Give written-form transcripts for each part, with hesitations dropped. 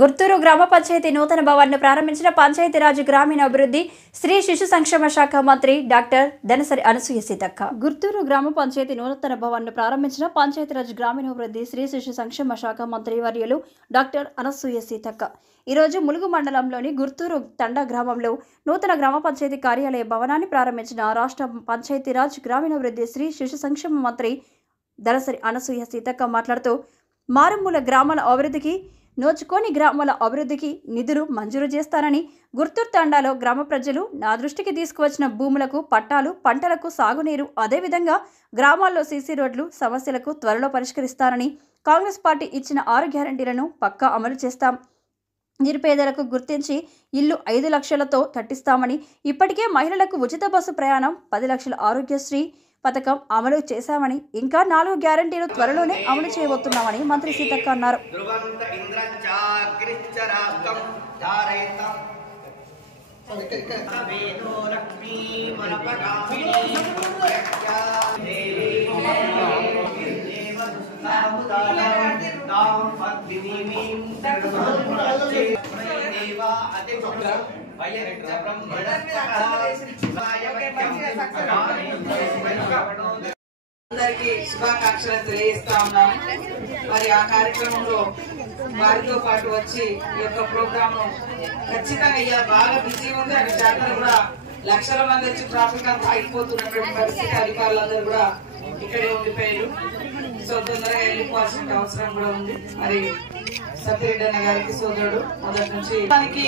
గుర్తూరు గ్రామ పంచాయతీ నూతన భవన్ను ప్రారంభించిన పంచాయతీరాజ్ గ్రామీణాభివృద్ధి స్త్రీ శిశు సంక్షేమ శాఖ మంత్రి డాక్టర్ దనసరి అనసూయ సీతక్క. గుర్తూరు గ్రామ పంచాయతీ నూతన భవన్ను ప్రారంభించిన పంచాయతీరాజ్ గ్రామీణాభివృద్ధి స్త్రీ శిశు సంక్షేమ శాఖ మంత్రి వర్యులు డాక్టర్ అనసూయ సీతక్క ఈరోజు ములుగు మండలంలోని గుర్తూరు తండా గ్రామంలో నూతన గ్రామ పంచాయతీ కార్యాలయ భవనాన్ని ప్రారంభించిన రాష్ట్ర పంచాయతీరాజ్ గ్రామీణాభివృద్ధి స్త్రీ శిశు సంక్షేమ మంత్రి దనసరి అనసూయ సీతక్క మాట్లాడుతూ మారుమూల గ్రామాల అభివృద్ధికి నోచుకోని గ్రామాల అభివృద్ధికి నిధులు మంజూరు చేస్తారని, గుర్తూరు తండాలో గ్రామ ప్రజలు నా దృష్టికి తీసుకువచ్చిన భూములకు పట్టాలు, పంటలకు సాగునీరు, అదేవిధంగా గ్రామాల్లో సీసీ రోడ్లు సమస్యలకు త్వరలో పరిష్కరిస్తారని, కాంగ్రెస్ పార్టీ ఇచ్చిన 6 గ్యారంటీలను పక్కా అమలు చేస్తాం, నిరుపేదలకు గుర్తించి ఇల్లు 5 లక్షలతో కట్టిస్తామని, ఇప్పటికే మహిళలకు ఉచిత బస్సు ప్రయాణం, 10 లక్షల ఆరోగ్యశ్రీ పథకం అమలు చేశామని, ఇంకా 4 గ్యారంటీలు త్వరలోనే అమలు చేయబోతున్నామని మంత్రి సీతక్క అన్నారు. అందరికీ శుభాకాంక్షలు తెలియజేస్తా ఉన్నాము. మరి ఆ కార్యక్రమంలో వారితో పాటు వచ్చి ఈ యొక్క ప్రోగ్రామ్ ఖచ్చితంగా ఇలా బాగా బిజీ ఉంది. అక్కడ జాతర కూడా లక్షల మంది వచ్చి ట్రాఫిక్ అంతా ఆగిపోతున్నటువంటి పరిస్థితి. అధికారులందరూ కూడా ఇక్కడే ఉండిపోయారు. సో తొందరగా వెళ్ళిపోవాల్సిన అవసరం కూడా ఉంది. మరి సత్యరెడ్డి అన్న గారికి సోదరుడు మొదటి నుంచి దానికి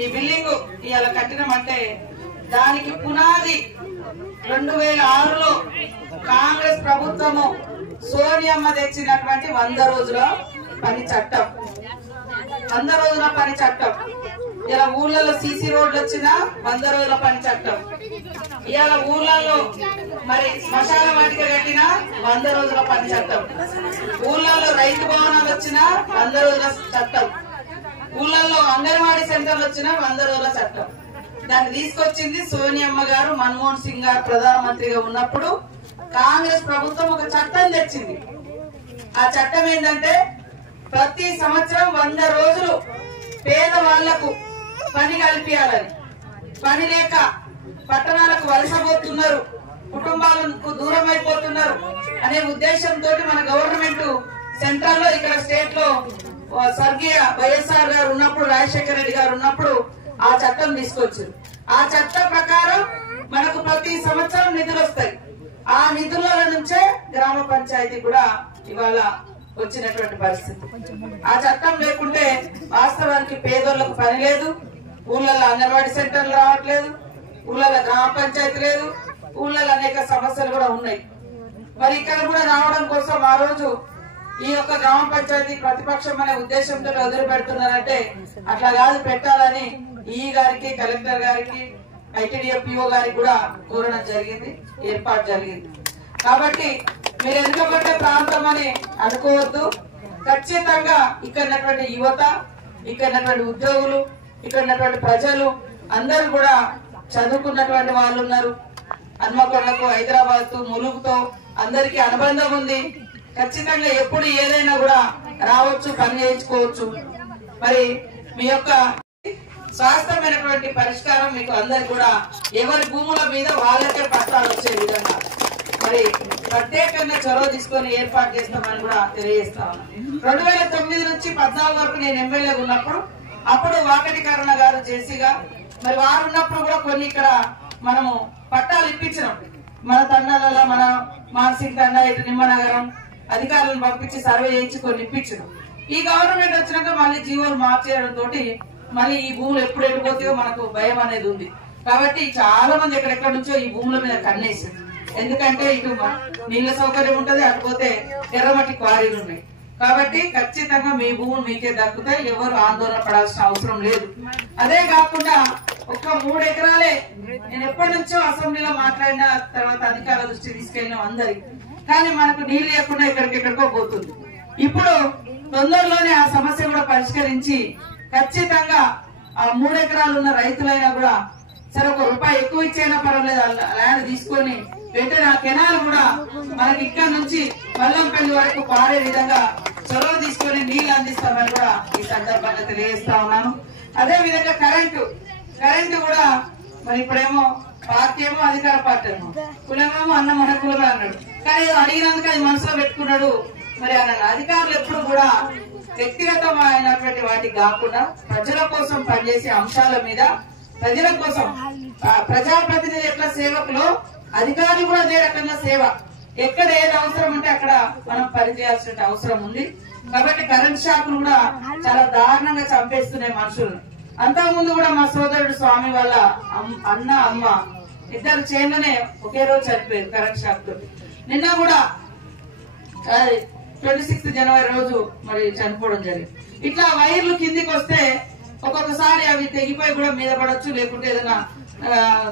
ఈ బిల్డింగ్ ఇవాళ కట్టినమంటే దానికి పునాది 2006లో కాంగ్రెస్ ప్రభుత్వము సోనియమ్మ తెచ్చినటువంటి 100 రోజుల పని చట్టం. 100 రోజుల పని చట్టం. ఇలా ఊళ్ళలో సీసీ రోడ్లు వచ్చిన 100 రోజుల పని చట్టం. ఇవాళ ఊళ్ళల్లో మరి శ్మశాన వాటిక కట్టిన 100 రోజుల పని చట్టం. ఊళ్ళల్లో రైతు భవనాలు వచ్చిన 100 రోజుల చట్టం. ఊళ్ళల్లో అంగన్వాడీ సెంటర్లు వచ్చిన 100 రోజుల చట్టం. దాన్ని తీసుకొచ్చింది సోనియమ్మ గారు. మన్మోహన్ సింగ్ గారు ప్రధానమంత్రిగా ఉన్నప్పుడు కాంగ్రెస్ ప్రభుత్వం ఒక చట్టం తెచ్చింది. ఆ చట్టం ఏంటంటే ప్రతి సంవత్సరం 100 రోజులు పేదవాళ్లకు పని కల్పించాలని. పని లేక పట్టణాలకు వలసపోతున్నారు, కుటుంబాలకు దూరం అయిపోతున్నారు అనే ఉద్దేశంతో మన గవర్నమెంట్ సెంట్రల్ లో ఇక్కడ స్టేట్ లో స్వర్గీయ వైఎస్ఆర్ గారు ఉన్నప్పుడు, రాజశేఖర రెడ్డి గారు ఉన్నప్పుడు ఆ చట్టం తీసుకొచ్చారు. ఆ చట్టం ప్రకారం మనకు ప్రతి సంవత్సరం నిధులు వస్తాయి. ఆ నిధుల నుంచే గ్రామ పంచాయతీ కూడా ఇవాళ వచ్చినటువంటి పరిస్థితి. ఆ చట్టం లేకుంటే వాస్తవానికి పేదోళ్లకు పని లేదు, ఊళ్ళల్లో అంగన్వాడీ సెంటర్లు రావట్లేదు, ఊళ్ళల్లో గ్రామ పంచాయతీ లేదు, ఊళ్ళల్లో అనేక సమస్యలు కూడా ఉన్నాయి. మరి ఇక్కడ కూడా రావడం కోసం ఆ రోజు ఈ యొక్క గ్రామ పంచాయతీ ప్రతిపక్షం అనే ఉద్దేశంతో వదిలిపెడుతున్నారంటే అట్లా కాదు, పెట్టాలని ఈ గారికి, కలెక్టర్ గారికి, ఐటీడీఏ గారికి కూడా కోరడం జరిగింది, ఏర్పాటు జరిగింది. కాబట్టి మీరు వెనుకబడ్డ ప్రాంతం అని అనుకోవద్దు. ఖచ్చితంగా ఇక్కడ ఉన్నటువంటి యువత, ఇక్కడ ఉన్నటువంటి ఉద్యోగులు, ఇక్కడ ఉన్నటువంటి ప్రజలు అందరూ కూడా చదువుకున్నటువంటి వాళ్ళు ఉన్నారు. హన్మకొండకు, హైదరాబాద్, ములుగుతో అందరికీ అనుబంధం ఉంది. ఖచ్చితంగా ఎప్పుడు ఏదైనా కూడా రావచ్చు, పని చేయించుకోవచ్చు. మరి మీ యొక్క శాస్త్రమైనటువంటి పరిష్కారం మీకు అందరు కూడా ఎవరి భూముల మీద వాళ్ళకే పట్టాలు వచ్చే విధంగా మరి ప్రత్యేకంగా చొరవ తీసుకొని ఏర్పాటు చేస్తామని కూడా తెలియజేస్తా ఉన్నా. 2009 నుంచి 14 వరకు నేను ఎమ్మెల్యే ఉన్నప్పుడు అప్పుడు వాకటికరణ గారు జేసీగా మరి వారు ఉన్నప్పుడు కూడా కొన్ని ఇక్కడ మనము పట్టాలు ఇప్పించినాం. మన తండాలలో మన మానసింగ్ తండా, ఇటు నిమ్మనగరం అధికారులను పంపించి సర్వే చేయించి కొన్ని ఇప్పించినాం. ఈ గవర్నమెంట్ వచ్చినాక మళ్ళీ జీవోలు మార్చేయడం తోటి మళ్ళీ ఈ భూములు ఎప్పుడు వెళ్ళిపోతాయో మనకు భయం అనేది ఉంది. కాబట్టి చాలా మంది ఎక్కడెక్కడ నుంచో ఈ భూముల మీద కన్నేసింది. ఎందుకంటే ఇటు నీళ్ల సౌకర్యం ఉంటది, అటుపోతే ఎర్రమట్టి క్వారీలు ఉన్నాయి. కాబట్టి ఖచ్చితంగా మీ భూములు మీకే దక్కుతాయి, ఎవరు ఆందోళన పడాల్సిన అవసరం లేదు. అదే కాకుండా ఒక్క 3 ఎకరాలే నేను ఎప్పటి నుంచో అసెంబ్లీలో మాట్లాడిన తర్వాత అధికారుల దృష్టి తీసుకెళ్ళిన అందరి, కానీ మనకు నీళ్లు లేకుండా ఎక్కడికెక్కడికో పోతుంది. ఇప్పుడు తొందరలోనే ఆ సమస్య కూడా పరిష్కరించి ఖచ్చితంగా ఆ 3 ఎకరాలు ఉన్న రైతులైనా కూడా సరే ఒక రూపాయి ఎక్కువ ఇచ్చైనా పర్వాలేదు ల్యాండ్ తీసుకొని వెంటనే ఆ కెనాల్ కూడా మనకి ఇక్కడ నుంచి మల్లంపల్లి వరకు పారే విధంగా చొరవ తీసుకొని నీళ్లు అందిస్తామని కూడా ఈ సందర్భంగా తెలియజేస్తా ఉన్నాను. అదే విధంగా కరెంటు కూడా మరి ఇప్పుడేమో పార్టీ ఏమో అధికార పార్టీ ఏమో కులమేమో అన్న మన కులమే అన్నాడు. కానీ అడిగినందుకు అది మనసులో పెట్టుకున్నాడు. మరి అన్న అధికారులు ఎప్పుడు కూడా వ్యక్తిగతమైనటువంటి వాటికి కాకుండా ప్రజల కోసం పనిచేసే అంశాల మీద ప్రజల కోసం ప్రజాప్రతినిధి ఎట్లా సేవకులో అధికారులు కూడా అదే రకంగా సేవ. ఎక్కడ ఏది అవసరం ఉంటే అక్కడ మనం పనిచేయాల్సిన అవసరం ఉంది. కాబట్టి కరెంట్ షాక్లు కూడా చాలా దారుణంగా చంపేస్తున్నాయి మనుషులను. అంతకుముందు కూడా మా సోదరుడు స్వామి వాళ్ళ అన్న అమ్మ ఇద్దరు చేనులోనే ఒకే రోజు చనిపోయారు కరెంట్ షాక్ తోటి. నిన్న కూడా 26 జనవరి రోజు మరి చనిపోవడం జరిగింది. ఇట్లా వైర్లు కిందికి వస్తే ఒక్కొక్కసారి అవి తెగిపోయి కూడా మీద పడవచ్చు, లేకుంటే ఏదైనా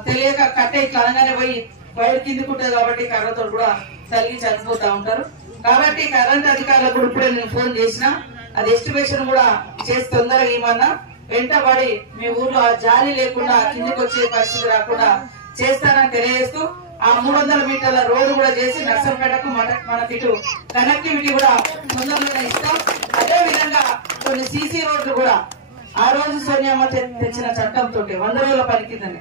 తెలియక కట్టే ఇట్లా అనగానే పోయి వైర్ కిందికి ఉంటుంది కాబట్టి కర్రతో కూడా తగిలి చనిపోతా ఉంటారు. కాబట్టి కరెంట్ అధికారులకు కూడా ఇప్పుడే నేను ఫోన్ చేసినా అది ఎస్టిమేషన్ కూడా చేసి తొందరగా ఏమన్నా వెంటబడి మీ ఊర్లో ఆ జాలి లేకుండా కిందికి వచ్చే పరిస్థితి రాకుండా చేస్తానని తెలియజేస్తూ ఆ 300 మీటర్ల రోడ్డు కూడా చేసి నర్సంపేటకు మనకి ఇటు కనెక్టివిటీ కూడా తొందరలోనే ఇస్తాం. అదే విధంగా కొన్ని సీసీ రోడ్లు కూడా ఆ రోజు సోనియామ్మ తెచ్చిన చట్టంతో 100 రోజుల పని కిందనే